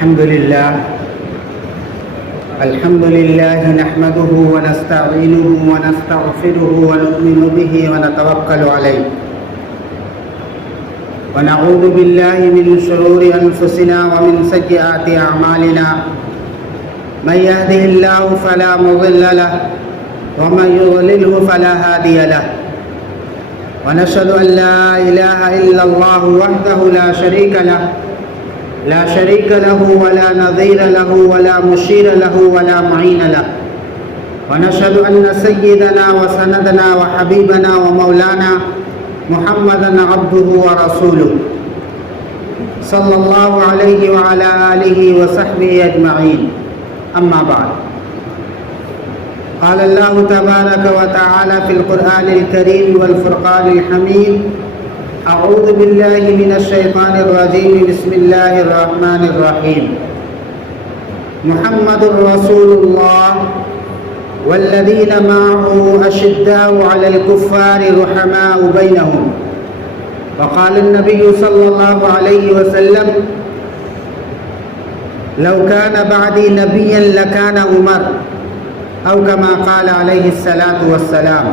الحمد لله نحمده ونستعينه ونستغفره ونؤمن به ونتوكل عليه ونعوذ بالله من شرور أنفسنا ومن سيئات أعمالنا من يهده الله فلا مضل له ومن يضلله فلا هادي له ونشهد أن لا إله إلا الله وحده لا شريك له ولا نظير له ولا مشير له ولا معين له ونشهد أن سيدنا وسندنا وحبيبنا ومولانا محمدا عبده ورسوله صلى الله عليه وعلى آله وصحبه أجمعين أما بعد قال الله تبارك وتعالى في القرآن الكريم والفرقان الحميد أعوذ بالله من الشيطان الرجيم بسم الله الرحمن الرحيم محمد رسول الله والذين معه أشداء على الكفار رحماء بينهم وقال النبي صلى الله عليه وسلم لو كان بعدي نبيا لكان عمر أو كما قال عليه الصلاة والسلام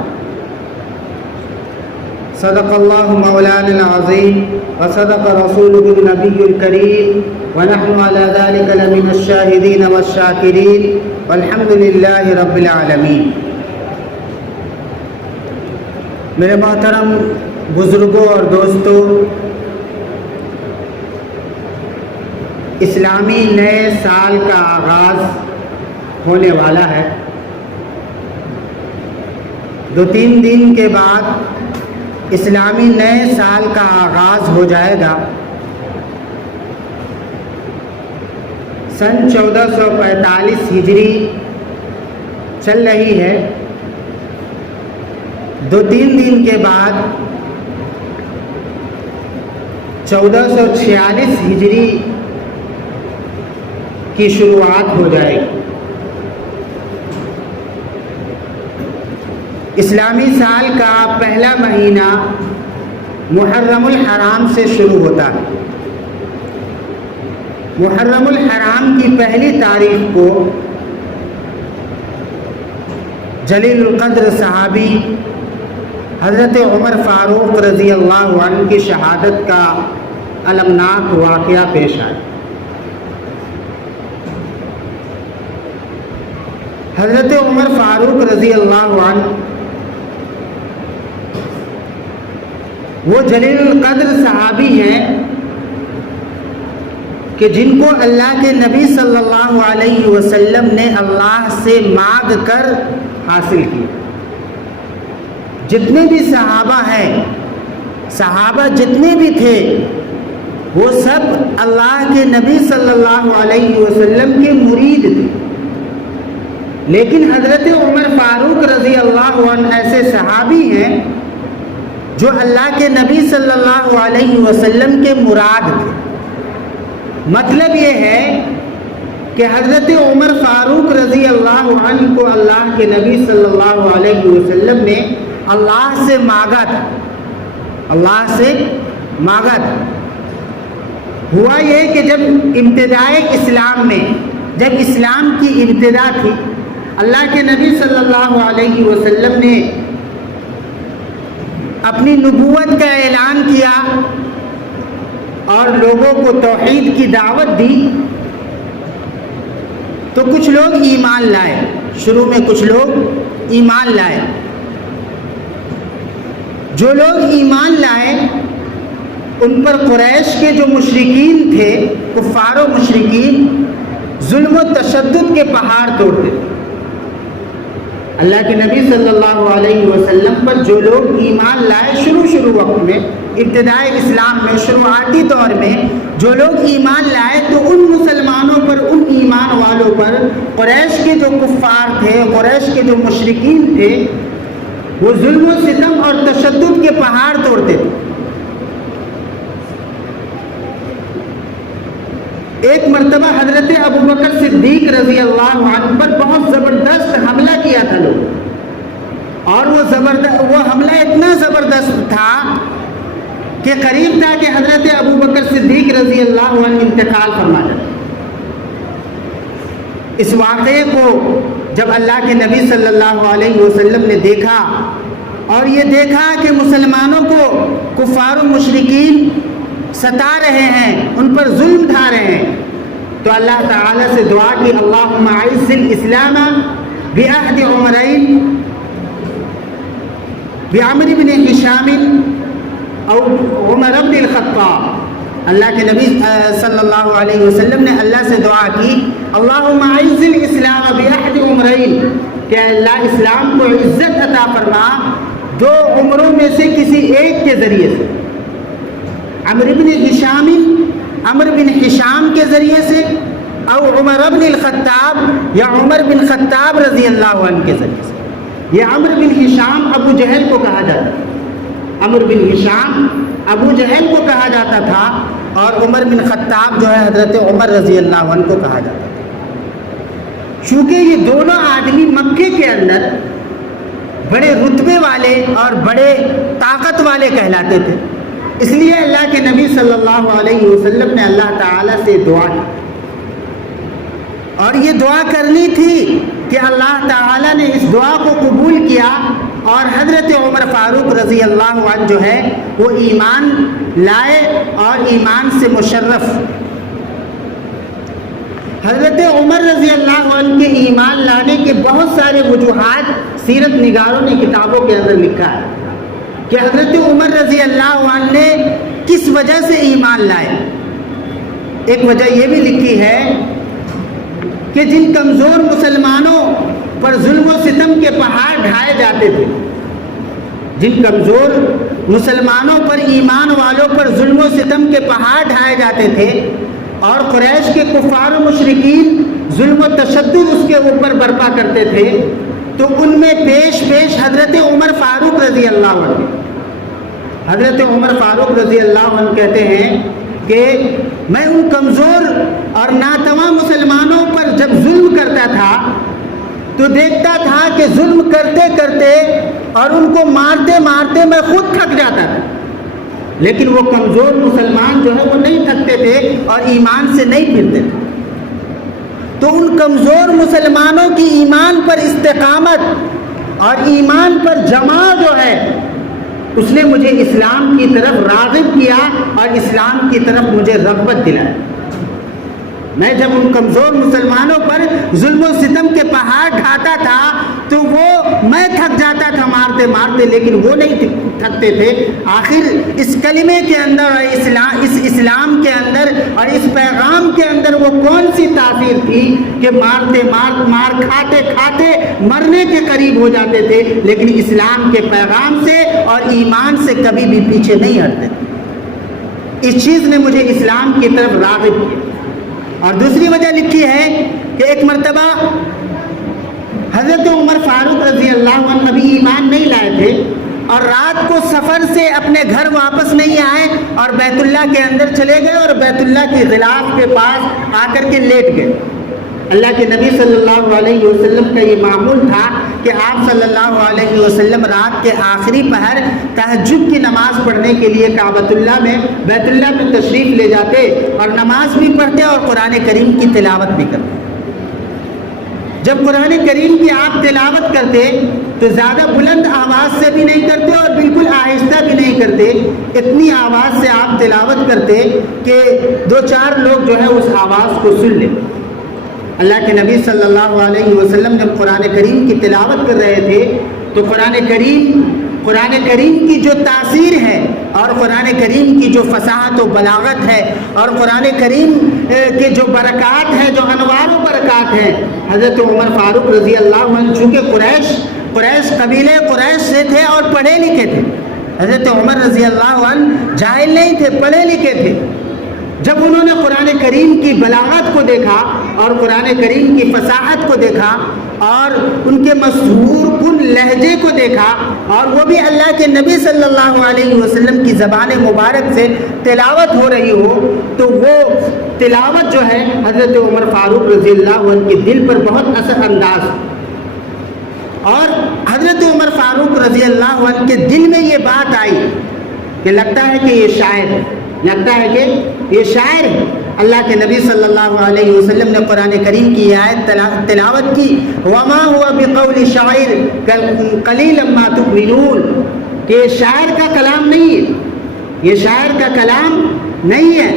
صدق الله مولانا العظيم وصدق رسوله النبي الكريم ونحن على ذلك لمن الشاهدين والشاكرين والحمد لله رب العالمين. میرے محترم بزرگوں اور دوستوں، اسلامی نئے سال کا آغاز ہونے والا ہے. 2-3 دن کے بعد اسلامی نئے سال کا آغاز ہو جائے گا. سن 1445 ہجری چل رہی ہے. 2-3 دن کے بعد 1446 ہجری کی شروعات ہو جائے گی. اسلامی سال کا پہلا مہینہ محرم الحرام سے شروع ہوتا ہے. محرم الحرام کی پہلی تاریخ کو جلیل القدر صحابی حضرت عمر فاروق رضی اللہ عنہ کی شہادت کا المناک واقعہ پیش آیا. حضرت عمر فاروق رضی اللہ عنہ وہ جلیل القدر صحابی ہیں کہ جن کو اللہ کے نبی صلی اللہ علیہ وسلم نے اللہ سے مانگ کر حاصل کی. جتنے بھی صحابہ ہیں، صحابہ جتنے بھی تھے، وہ سب اللہ کے نبی صلی اللہ علیہ وسلم کے مرید تھے. لیکن حضرت عمر فاروق رضی اللہ عنہ ایسے صحابی ہیں جو اللہ کے نبی صلی اللہ علیہ وسلم کے مراد تھے. مطلب یہ ہے کہ حضرت عمر فاروق رضی اللہ عنہ کو اللہ کے نبی صلی اللہ علیہ وسلم نے اللہ سے مانگا تھا. اللہ سے مانگا تھا. ہوا یہ کہ جب ابتدائے اسلام میں، جب اسلام کی ابتدا تھی، اللہ کے نبی صلی اللہ علیہ وسلم نے اپنی نبوت کا اعلان کیا اور لوگوں کو توحید کی دعوت دی تو کچھ لوگ ایمان لائے. شروع میں کچھ لوگ ایمان لائے. جو لوگ ایمان لائے ان پر قریش کے جو مشرکین تھے، کفار و مشرکین، ظلم و تشدد کے پہاڑ توڑتے تھے. اللہ کے نبی صلی اللہ علیہ وسلم پر جو لوگ ایمان لائے شروع وقت میں، ابتدائی اسلام میں، شروعاتی دور میں جو لوگ ایمان لائے تو ان مسلمانوں پر، ان ایمان والوں پر قریش کے جو کفار تھے، قریش کے جو مشرکین تھے، وہ ظلم و ستم اور تشدد کے پہاڑ توڑتے تھے. ایک مرتبہ حضرت ابوبکر صدیق رضی اللہ عنہ پر بہت زبردست حملہ کیا تھا لوگ، اور وہ حملہ اتنا زبردست تھا کہ قریب تھا کہ حضرت ابوبکر صدیق رضی اللہ عنہ انتقال فرما جائے. اس واقعے کو جب اللہ کے نبی صلی اللہ علیہ وسلم نے دیکھا اور یہ دیکھا کہ مسلمانوں کو کفار و مشرکین ستا رہے ہیں، ان پر ظلم ڈھا رہے ہیں، تو اللہ تعالیٰ سے دعا کی اللہم اعز الاسلام بعہد عمرین بعمر بن ہشام او عمر بن الخطاب۔ اللہ کے نبی صلی اللہ علیہ وسلم نے اللہ سے دعا کی اللہم اعز الاسلام بعہد عمرین، کہ اللہ اسلام کو عزت عطا فرما دو عمروں میں سے کسی ایک کے ذریعے سے، عمر بن ہشام کے ذریعے سے، او عمر بن الخطاب یا عمر بن خطاب رضی اللہ عنہ کے ذریعے سے۔ یہ عمر بن ہشام ابو جہل کو کہا جاتا تھا، عمر بن ہشام ابو جہل کو کہا جاتا تھا، اور عمر بن خطاب جو ہے حضرت عمر رضی اللہ عنہ کو کہا جاتا تھا۔ چونکہ یہ دونوں آدمی مکے کے اندر بڑے رتبے والے اور بڑے طاقت والے کہلاتے تھے، اس لیے اللہ کے نبی صلی اللہ علیہ وسلم نے اللہ تعالیٰ سے دعا کی، اور یہ دعا کرنی تھی کہ اللہ تعالیٰ نے اس دعا کو قبول کیا، اور حضرت عمر فاروق رضی اللہ عنہ جو ہے وہ ایمان لائے اور ایمان سے مشرف۔ حضرت عمر رضی اللہ عنہ کے ایمان لانے کے بہت سارے وجوہات سیرت نگاروں نے کتابوں کے اندر لکھا ہے کہ حضرت عمر رضی اللہ عنہ نے کس وجہ سے ایمان لائے۔ ایک وجہ یہ بھی لکھی ہے کہ جن کمزور مسلمانوں پر ظلم و ستم کے پہاڑ ڈھائے جاتے تھے، جن کمزور مسلمانوں پر، ایمان والوں پر ظلم و ستم کے پہاڑ ڈھائے جاتے تھے، اور قریش کے کفار و مشرکین ظلم و تشدد اس کے اوپر برپا کرتے تھے، تو ان میں پیش حضرت عمر فاروق رضی اللہ عنہ، حضرت عمر فاروق رضی اللہ عنہ کہتے ہیں کہ میں ان کمزور اور ناتواں مسلمانوں پر جب ظلم کرتا تھا تو دیکھتا تھا کہ ظلم کرتے کرتے اور ان کو مارتے مارتے میں خود تھک جاتا تھا، لیکن وہ کمزور مسلمان جو ہے وہ نہیں تھکتے تھے اور ایمان سے نہیں پھرتے تھے۔ تو ان کمزور مسلمانوں کی ایمان پر استقامت اور ایمان پر جمع جو ہے اس نے مجھے اسلام کی طرف راغب کیا اور اسلام کی طرف مجھے رغبت دلائی۔ میں جب ان کمزور مسلمانوں پر ظلم و ستم کے پہاڑ ڈھاتا تھا تو وہ میں تھک جاتا تھا مارتے مارتے، لیکن وہ نہیں تھکتے تھے۔ آخر اس کلمے کے اندر اور اس اسلام کے اندر اور اس پیغام کے اندر وہ کون سی تاثیر تھی کہ مار کھاتے کھاتے مرنے کے قریب ہو جاتے تھے، لیکن اسلام کے پیغام سے اور ایمان سے کبھی بھی پیچھے نہیں ہٹتے۔ اس چیز نے مجھے اسلام کی طرف راغب کیا۔ اور دوسری وجہ لکھی ہے کہ ایک مرتبہ حضرت عمر فاروق رضی اللہ عنہ ابھی ایمان نہیں لائے تھے، اور رات کو سفر سے اپنے گھر واپس نہیں آئے اور بیت اللہ کے اندر چلے گئے اور بیت اللہ کی غلاف کے پاس آ کر کے لیٹ گئے۔ اللہ کے نبی صلی اللہ علیہ وسلم کا یہ معمول تھا کہ آپ صلی اللہ علیہ وسلم رات کے آخری پہر تہجد کی نماز پڑھنے کے لیے کعبۃ اللہ میں، بیت اللہ میں تشریف لے جاتے اور نماز بھی پڑھتے اور قرآن کریم کی تلاوت بھی کرتے۔ جب قرآن کریم کی آپ تلاوت کرتے تو زیادہ بلند آواز سے بھی نہیں کرتے اور بالکل آہستہ بھی نہیں کرتے، اتنی آواز سے آپ تلاوت کرتے کہ دو چار لوگ جو ہے اس آواز کو سن لیں۔ اللہ کے نبی صلی اللہ علیہ وسلم جب قرآن کریم کی تلاوت کر رہے تھے تو قرآن کریم کی جو تاثیر ہے اور قرآن کریم کی جو فصاحت و بلاغت ہے اور قرآن کریم کے جو برکات ہیں، جو انوار و برکات ہیں، حضرت عمر فاروق رضی اللہ عنہ چونکہ قریش قبیلے قریش سے تھے اور پڑھے لکھے تھے، حضرت عمر رضی اللہ عنہ جاہل نہیں تھے، پڑھے لکھے تھے۔ جب انہوں نے قرآن کریم کی بلاغت کو دیکھا اور قرآن کریم کی فصاحت کو دیکھا اور ان کے مسحور کن لہجے کو دیکھا، اور وہ بھی اللہ کے نبی صلی اللہ علیہ وسلم کی زبان مبارک سے تلاوت ہو رہی ہو، تو وہ تلاوت جو ہے حضرت عمر فاروق رضی اللہ عنہ کے دل پر بہت اثر انداز، اور حضرت عمر فاروق رضی اللہ عنہ کے دل میں یہ بات آئی کہ لگتا ہے کہ یہ شاعر ہے، لگتا ہے کہ یہ شاعر ہے، اللہ کے نبی صلی اللہ علیہ وسلم نے قرآن کریم کی آیت تلاوت کی، وما ہوا بقول شاعر قلیلا ما تؤمنون، کہ یہ شاعر کا کلام نہیں ہے، یہ شاعر کا کلام نہیں ہے۔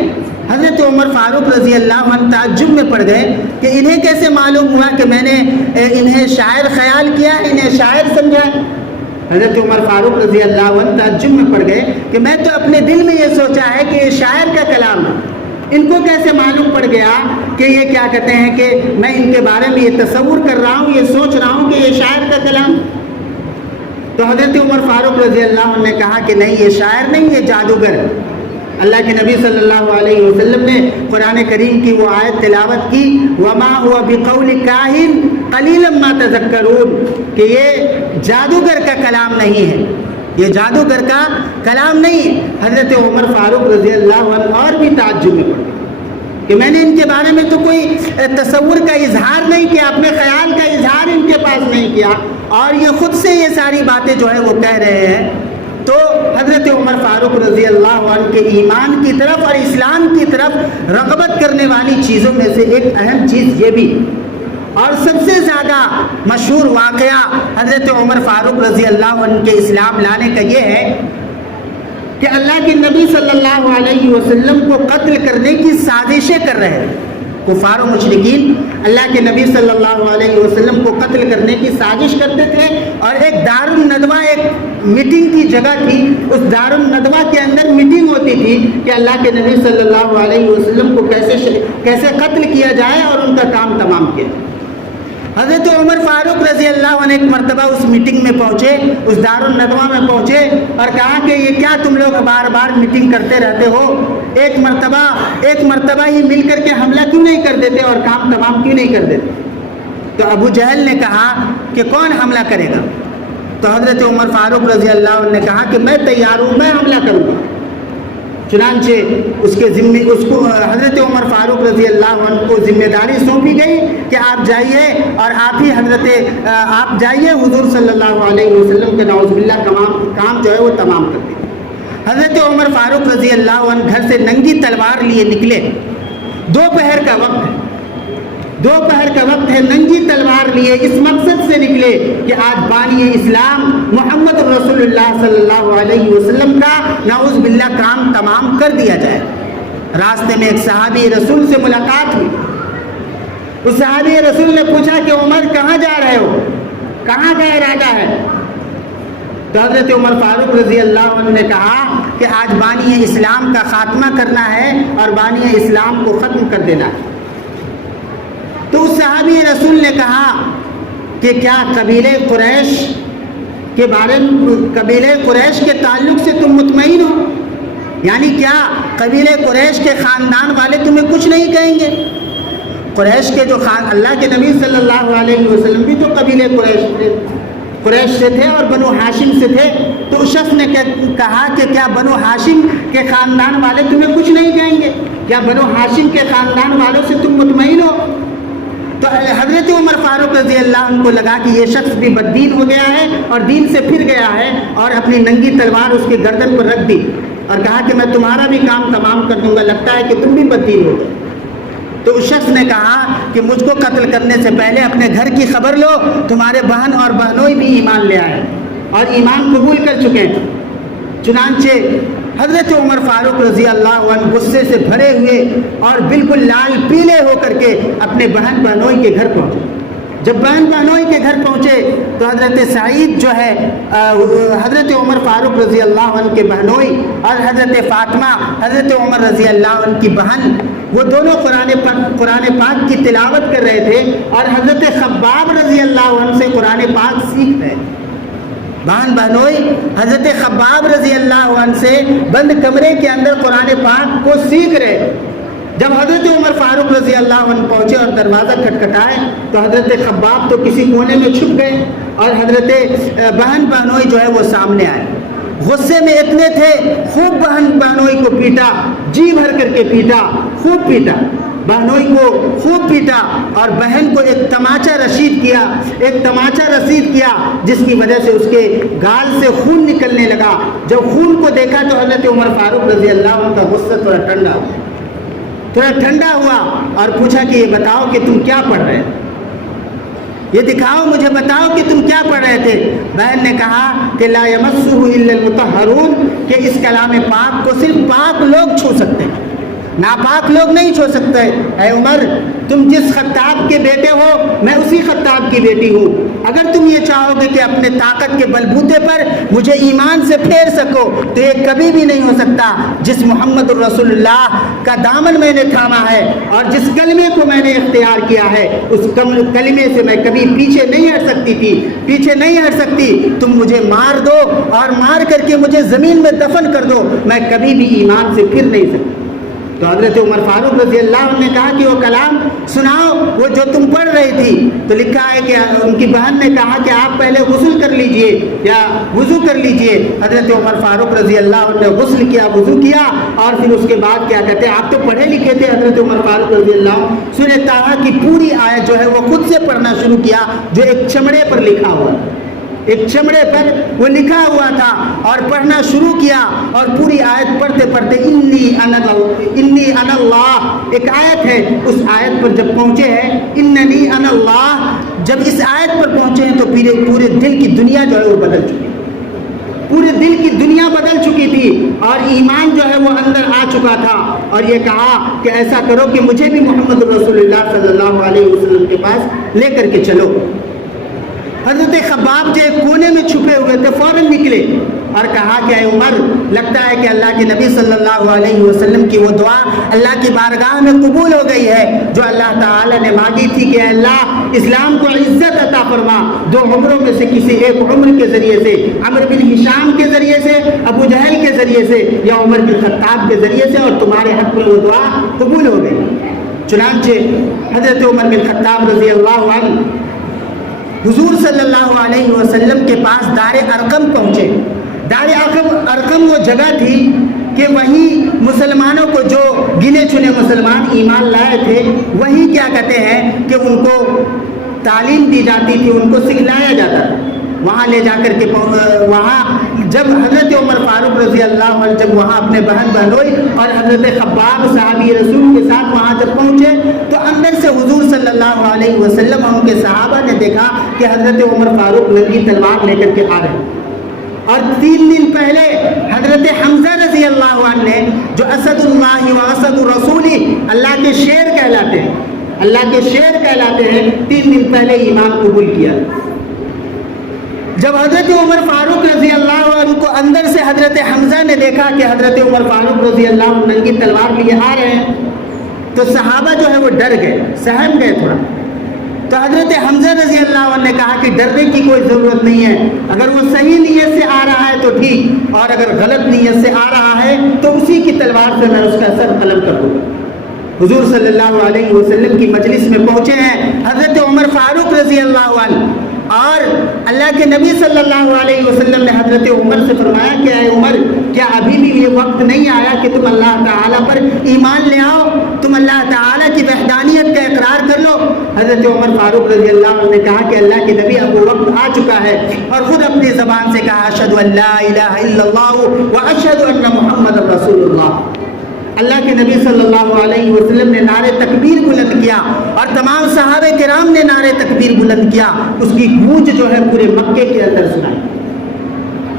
حضرت عمر فاروق رضی اللہ عنہ تعجب میں پڑ گئے کہ انہیں کیسے معلوم ہوا کہ میں نے انہیں شاعر خیال کیا، انہیں شاعر سمجھا۔ حضرت عمر فاروق رضی اللہ عنہ تعجب میں پڑ گئے کہ میں تو اپنے دل میں یہ سوچا ہے کہ یہ شاعر کا کلام ہے، ان کو کیسے معلوم پڑ گیا کہ یہ کیا کہتے ہیں کہ میں ان کے بارے میں یہ تصور کر رہا ہوں، یہ سوچ رہا ہوں کہ یہ شاعر کا کلام۔ تو حضرت عمر فاروق رضی اللہ عنہ نے کہا کہ نہیں، یہ شاعر نہیں، یہ جادوگر ہے۔ اللہ کے نبی صلی اللہ علیہ وسلم نے قرآن کریم کی وہ آیت تلاوت کی، وما ہوا بقول کاہن قلیلا ما تذکرون، کہ یہ جادوگر کا کلام نہیں ہے، یہ جادوگر کا کلام نہیں ہے۔ حضرت عمر فاروق رضی اللہ عنہ اور بھی تعجب میں پڑ گئے کہ میں نے ان کے بارے میں تو کوئی تصور کا اظہار نہیں کیا، اپنے خیال کا اظہار ان کے پاس نہیں کیا، اور یہ خود سے یہ ساری باتیں جو ہے وہ کہہ رہے ہیں۔ تو حضرت عمر فاروق رضی اللہ عنہ کے ایمان کی طرف اور اسلام کی طرف رغبت کرنے والی چیزوں میں سے ایک اہم چیز یہ بھی، اور سب سے زیادہ مشہور واقعہ حضرت عمر فاروق رضی اللہ عنہ کے اسلام لانے کا یہ ہے کہ اللہ کے نبی صلی اللہ علیہ وسلم کو قتل کرنے کی سازشیں کر رہے ہیں۔ کفار و مشرکین اللہ کے نبی صلی اللہ علیہ وسلم کو قتل کرنے کی سازش کرتے تھے، اور ایک دار الندوہ، ایک میٹنگ کی جگہ تھی، اس دار الندوہ کے اندر میٹنگ ہوتی تھی کہ اللہ کے نبی صلی اللہ علیہ وسلم کو کیسے قتل کیا جائے اور ان کا کام تمام کیا جائے۔ حضرت عمر فاروق رضی اللہ عنہ ایک مرتبہ اس میٹنگ میں پہنچے، اس دار الندوہ میں پہنچے، اور کہا کہ یہ کیا تم لوگ بار بار میٹنگ کرتے رہتے ہو، ایک مرتبہ ہی مل کر کے حملہ کیوں نہیں کر دیتے اور کام تمام کیوں نہیں کر دیتے؟ تو ابو جہل نے کہا کہ کون حملہ کرے گا؟ تو حضرت عمر فاروق رضی اللہ عنہ نے کہا کہ میں تیار ہوں، میں حملہ کروں گا۔ چنانچہ اس کو حضرت عمر فاروق رضی اللہ عنہ کو ذمہ داری سونپی گئی کہ آپ جائیے اور آپ جائیے حضور صلی اللہ علیہ وسلم کے نعوذ باللہ کام جو ہے وہ تمام کر دیں۔ حضرت عمر فاروق رضی اللہ عنہ گھر سے ننگی تلوار لیے نکلے، دوپہر کا وقت ہے، ننگی تلوار لیے اس مقصد سے نکلے کہ آج بانی اسلام محمد رسول اللہ صلی اللہ علیہ وسلم کا نعوذ باللہ کام تمام کر دیا جائے۔ راستے میں ایک صحابی رسول سے ملاقات ہوئی، اس صحابی رسول نے پوچھا کہ عمر کہاں جا رہے ہو، کہاں کا ارادہ ہے؟ تو حضرت عمر فاروق رضی اللہ عنہ نے کہا کہ آج بانی اسلام کا خاتمہ کرنا ہے اور بانی اسلام کو ختم کر دینا ہے۔ تو اس صحابی رسول نے کہا کہ کیا قبیلہ قریش کے تعلق سے تم مطمئن ہو؟ یعنی کیا قبیلہ قریش کے خاندان والے تمہیں کچھ نہیں کہیں گے؟ قریش کے جو اللہ کے نبی صلی اللہ علیہ وسلم بھی تو قبیلہ قریش سے تھے اور بنو ہاشم سے تھے۔ تو اس شخص نے کہا کہ کیا بنو ہاشم کے خاندان والے تمہیں کچھ نہیں کہیں گے؟ کیا بنو ہاشم کے خاندان والوں سے تم مطمئن ہو؟ تو حضرت عمر فاروق رضی اللہ عنہ کو لگا کہ یہ شخص بھی بددین ہو گیا ہے اور دین سے پھر گیا ہے، اور اپنی ننگی تلوار اس کی گردن پر رکھ دی اور کہا کہ میں تمہارا بھی کام تمام کر دوں گا، لگتا ہے کہ تم بھی بددین ہو گئے۔ تو اس شخص نے کہا کہ مجھ کو قتل کرنے سے پہلے اپنے گھر کی خبر لو، تمہارے بہن اور بہنوئی بھی ایمان لے آئے اور ایمان قبول کر چکے ہیں۔ چنانچہ حضرت عمر فاروق رضی اللہ عنہ غصے سے بھرے ہوئے اور بالکل لال پیلے ہو کر کے اپنے بہن بہنوئی کے گھر پہنچے۔ جب بہن بہنوئی کے گھر پہنچے تو حضرت سعید جو ہے حضرت عمر فاروق رضی اللہ عنہ کے بہنوئی اور حضرت فاطمہ حضرت عمر رضی اللہ عنہ کی بہن، وہ دونوں قرآن پاک کی تلاوت کر رہے تھے اور حضرت خباب رضی اللہ عنہ سے قرآن پاک سیکھ رہے تھے۔ بہن بہنوئی حضرت خباب رضی اللہ عنہ سے بند کمرے کے اندر قرآن پاک کو سیکھ رہے۔ جب حضرت عمر فاروق رضی اللہ عنہ پہنچے اور دروازہ کھٹکھٹائے تو حضرت خباب تو کسی کونے میں چھپ گئے اور حضرت بہن بہنوئی جو ہے وہ سامنے آئے۔ غصے میں اتنے تھے، خوب بہن بہنوئی کو پیٹا، جی بھر کر کے پیٹا، خوب پیٹا، بہنوئی کو خوب پیٹا اور بہن کو ایک تماچا رسید کیا جس کی وجہ سے اس کے گال سے خون نکلنے لگا۔ جب خون کو دیکھا تو حضرت عمر فاروق رضی اللہ عنہ کا غصہ تھوڑا ٹھنڈا ہو گیا۔ تھوڑا ٹھنڈا ہوا اور پوچھا کہ یہ بتاؤ کہ تم کیا پڑھ رہے تھے، یہ دکھاؤ مجھے، بتاؤ کہ تم کیا پڑھ رہے تھے۔ بہن نے کہا کہ لا یمسہ الا المطہرون، کہ اس کلام پاک کو صرف پاک لوگ چھو سکتے ہیں، ناپاک لوگ نہیں چھو سکتے۔ اے عمر، تم جس خطاب کے بیٹے ہو میں اسی خطاب کی بیٹی ہوں، اگر تم یہ چاہو گے کہ اپنے طاقت کے بلبوتے پر مجھے ایمان سے پھیر سکو تو یہ کبھی بھی نہیں ہو سکتا۔ جس محمد الرسول اللہ کا دامن میں نے تھاما ہے اور جس کلمے کو میں نے اختیار کیا ہے، اس کلمے سے میں کبھی پیچھے نہیں ہٹ سکتی تھی، پیچھے نہیں ہٹ سکتی۔ تم مجھے مار دو اور مار کر کے مجھے زمین میں دفن کر دو، میں کبھی بھی ایمان سے پھر نہیں سکتی۔ تو حضرت عمر فاروق رضی اللہ عنہ نے کہا کہ وہ کلام سناؤ وہ جو تم پڑھ رہی تھی۔ تو لکھا ہے کہ ان کی بہن نے کہا کہ آپ پہلے غسل کر لیجئے یا وضو کر لیجئے۔ حضرت عمر فاروق رضی اللہ عنہ نے غسل کیا، وضو کیا، اور پھر اس کے بعد کیا کہتے ہیں، آپ تو پڑھے لکھے تھے حضرت عمر فاروق رضی اللہ عنہ، سورہ طٰہٰ کی پوری آیت جو ہے وہ خود سے پڑھنا شروع کیا، جو ایک چمڑے پر لکھا ہوا، ایک چمڑے پر وہ لکھا ہوا تھا، اور پڑھنا شروع کیا، اور پوری آیت پڑھتے پڑھتے انی انا اللہ ایک آیت ہے، اس آیت پر جب پہنچے ہیں اننی انا اللہ، جب اس آیت پر پہنچے ہیں تو پورے دل کی دنیا جو ہے وہ بدل چکی، پورے دل کی دنیا بدل چکی تھی، اور ایمان جو ہے وہ اندر آ چکا تھا، اور یہ کہا کہ ایسا کرو کہ مجھے بھی محمد رسول اللہ صلی اللہ علیہ وسلم کے پاس لے کر کے چلو۔ حضرت خباب جو ایک کونے میں چھپے ہوئے تھے فوراً نکلے اور کہا کہ اے عمر، لگتا ہے کہ اللہ کے نبی صلی اللہ علیہ وسلم کی وہ دعا اللہ کی بارگاہ میں قبول ہو گئی ہے جو اللہ تعالیٰ نے مانگی تھی کہ اللہ اسلام کو عزت عطا فرما، دو عمروں میں سے کسی ایک عمر کے ذریعے سے، عمرو بن ہشام کے ذریعے سے، ابو جہل کے ذریعے سے، یا عمر بن خطاب کے ذریعے سے، اور تمہارے حق میں وہ دعا قبول ہو گئی۔ چنانچہ حضرت عمر بن خطاب رضی اللہ عنہ حضور صلی اللہ علیہ وسلم کے پاس دار ارقم پہنچے۔ دار ارقم وہ جگہ تھی کہ وہیں مسلمانوں کو، جو گنے چنے مسلمان ایمان لائے تھے، وہیں کیا کہتے ہیں کہ ان کو تعلیم دی جاتی تھی، ان کو سکھلایا جاتا تھا۔ وہاں لے جا کر کے وہاں جب حضرت عمر فاروق رضی اللہ عنہ جب وہاں اپنے بہن بہنوئی اور حضرت خباب صحابی رسول کے ساتھ وہاں جب پہنچے تو اندر سے حضور صلی اللہ علیہ وسلم اور ان کے صحابہ نے دیکھا کہ حضرت عمر فاروق ننگی تلوار لے کر کے آ رہے ہیں، اور 3 دن پہلے حضرت حمزہ رضی اللہ عنہ نے، جو اسد اللہ و اسد رسول، اللہ کے شیر کہلاتے ہیں، اللہ کے شیر کہلاتے ہیں، 3 دن پہلے ایمان قبول کیا۔ جب حضرت عمر فاروق رضی اللہ عنہ کو اندر سے حضرت حمزہ نے دیکھا کہ حضرت عمر فاروق رضی اللہ عنہ ننگی تلوار لیے آ رہے ہیں تو صحابہ جو ہے وہ ڈر گئے، سہم گئے تھوڑا۔ تو حضرت حمزہ رضی اللہ عنہ نے کہا کہ ڈرنے کی کوئی ضرورت نہیں ہے، اگر وہ صحیح نیت سے آ رہا ہے تو ٹھیک، اور اگر غلط نیت سے آ رہا ہے تو اسی کی تلوار سے میں اس کا سر قلم کر دوں گا۔ حضور صلی اللہ علیہ وسلم کی مجلس میں پہنچے ہیں حضرت عمر فاروق رضی اللہ عنہ، اور اللہ کے نبی صلی اللہ علیہ وسلم نے حضرت عمر سے فرمایا کہ اے عمر، کیا ابھی بھی یہ وقت نہیں آیا کہ تم اللہ تعالیٰ پر ایمان لے آؤ، تم اللہ تعالیٰ کی وحدانیت کا اقرار کر لو؟ حضرت عمر فاروق رضی اللہ عنہ نے کہا کہ اللہ کے نبی اب وہ وقت آ چکا ہے، اور خود اپنی زبان سے کہا اشہد ان لا الہ الا اللہ واشہد ان محمد رسول اللہ۔ اللہ کے نبی صلی اللہ علیہ وسلم نے نعرے تکبیر بلند کیا، اور تمام صحابہ کرام نے نعرے تکبیر بلند کیا، اس کی گونج جو ہے پورے مکے کے اندر سنائی،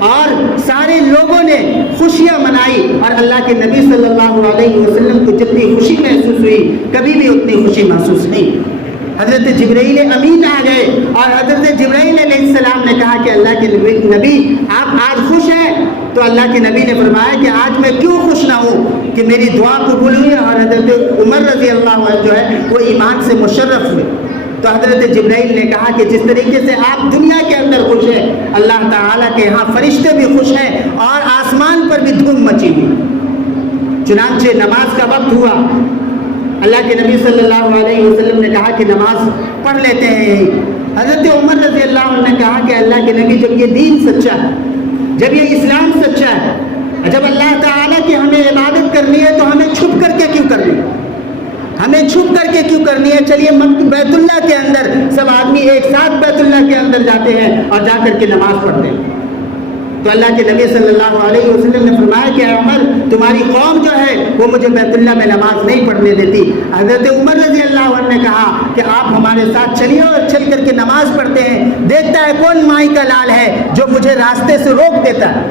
اور سارے لوگوں نے خوشیاں منائی، اور اللہ کے نبی صلی اللہ علیہ وسلم کو جتنی خوشی محسوس ہوئی کبھی بھی اتنی خوشی محسوس نہیں۔ حضرت جبرائیل امین آ گئے، اور حضرت جبرائیل علیہ السلام نے کہا کہ اللہ کے نبی آپ آج خوش ہیں؟ تو اللہ کے نبی نے فرمایا کہ آج میں کیوں خوش نہ ہوں کہ میری دعا قبول ہوئی، اور حضرت عمر رضی اللہ عنہ جو ہے وہ ایمان سے مشرف ہوئے۔ تو حضرت جبرائیل نے کہا کہ جس طریقے سے آپ دنیا کے اندر خوش ہیں، اللہ تعالیٰ کے ہاں فرشتے بھی خوش ہیں، اور آسمان پر بھی دھوم مچی ہوئی۔ چنانچہ نماز کا وقت ہوا، اللہ کے نبی صلی اللہ علیہ وسلم نے کہا کہ نماز پڑھ لیتے ہیں۔ حضرت عمر رضی اللہ عنہ نے کہا کہ اللہ کے نبی، جب یہ دین سچا ہے، جب یہ اسلام سچا ہے، جب اللہ تعالیٰ کی ہمیں عبادت کرنی ہے تو ہمیں چھپ کر کے کیوں کرنی ہے؟ ہمیں چھپ کر کے کیوں کرنی ہے؟ چلیے بیت اللہ کے اندر سب آدمی ایک ساتھ بیت اللہ کے اندر جاتے ہیں اور جا کر کے نماز پڑھتے ہیں۔ تو اللہ کے نبی صلی اللہ علیہ وسلم نے فرمایا کہ اے عمر تمہاری قوم جو ہے وہ مجھے بیت اللہ میں نماز نہیں پڑھنے دیتی. حضرت عمر رضی اللہ عنہ نے کہا کہ آپ ہمارے ساتھ چلیے اور چل کر کے نماز پڑھتے ہیں, دیکھتا ہے کون مائی کا لال ہے جو مجھے راستے سے روک دیتا ہے.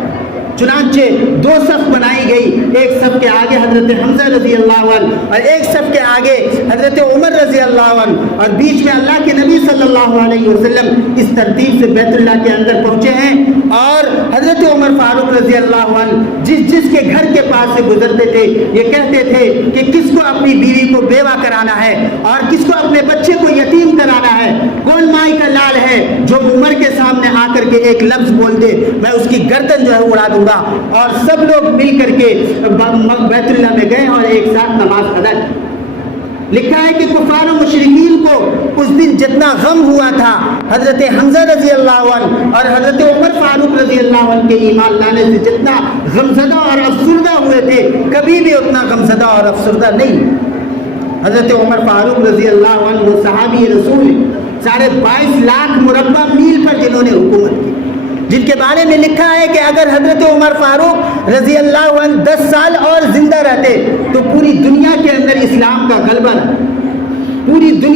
چنانچہ دو صف بنائی گئی, ایک صف کے آگے حضرت حمزہ رضی اللہ عنہ اور ایک صف کے آگے حضرت عمر رضی اللہ عنہ, اور بیچ میں اللہ کے نبی صلی اللہ علیہ وسلم اس ترتیب سے بیت اللہ کے اندر پہنچے ہیں. اور حضرت عمر فاروق رضی اللہ عنہ جس کے گھر کے پاس سے گزرتے تھے یہ کہتے تھے کہ کس کو اپنی بیوی کو بیوہ کرانا ہے اور کس کو اپنے بچے کو یتیم کرانا ہے, کون مائی کا لال ہے جو عمر کے سامنے آ کر کے ایک لفظ بول دے میں اس کی گردن جو ہے اڑا دوں گا. اور سب لوگ مل کر کے بیت اللہ میں گئے اور ایک ساتھ نماز ادا کی. لکھا ہے کہ کفار و مشرکین کو اس دن جتنا غم ہوا تھا حضرت حمزہ رضی اللہ عنہ اور حضرت عمر فاروق رضی اللہ عنہ کے ایمان لانے سے جتنا غمزدہ اور افسردہ ہوئے تھے, کبھی بھی اتنا غمزدہ اور افسردہ نہیں. حضرت عمر فاروق رضی اللہ عنہ وہ صحابی رسول 22.5 لاکھ مربع میل پر جنہوں نے حکومت کی, جن کے بارے میں لکھا ہے کہ اگر حضرت عمر فاروق رضی اللہ عنہ 10 سال اور زندہ رہتے تو پوری دنیا کے اندر اسلام کا غلبہ, پوری دنیا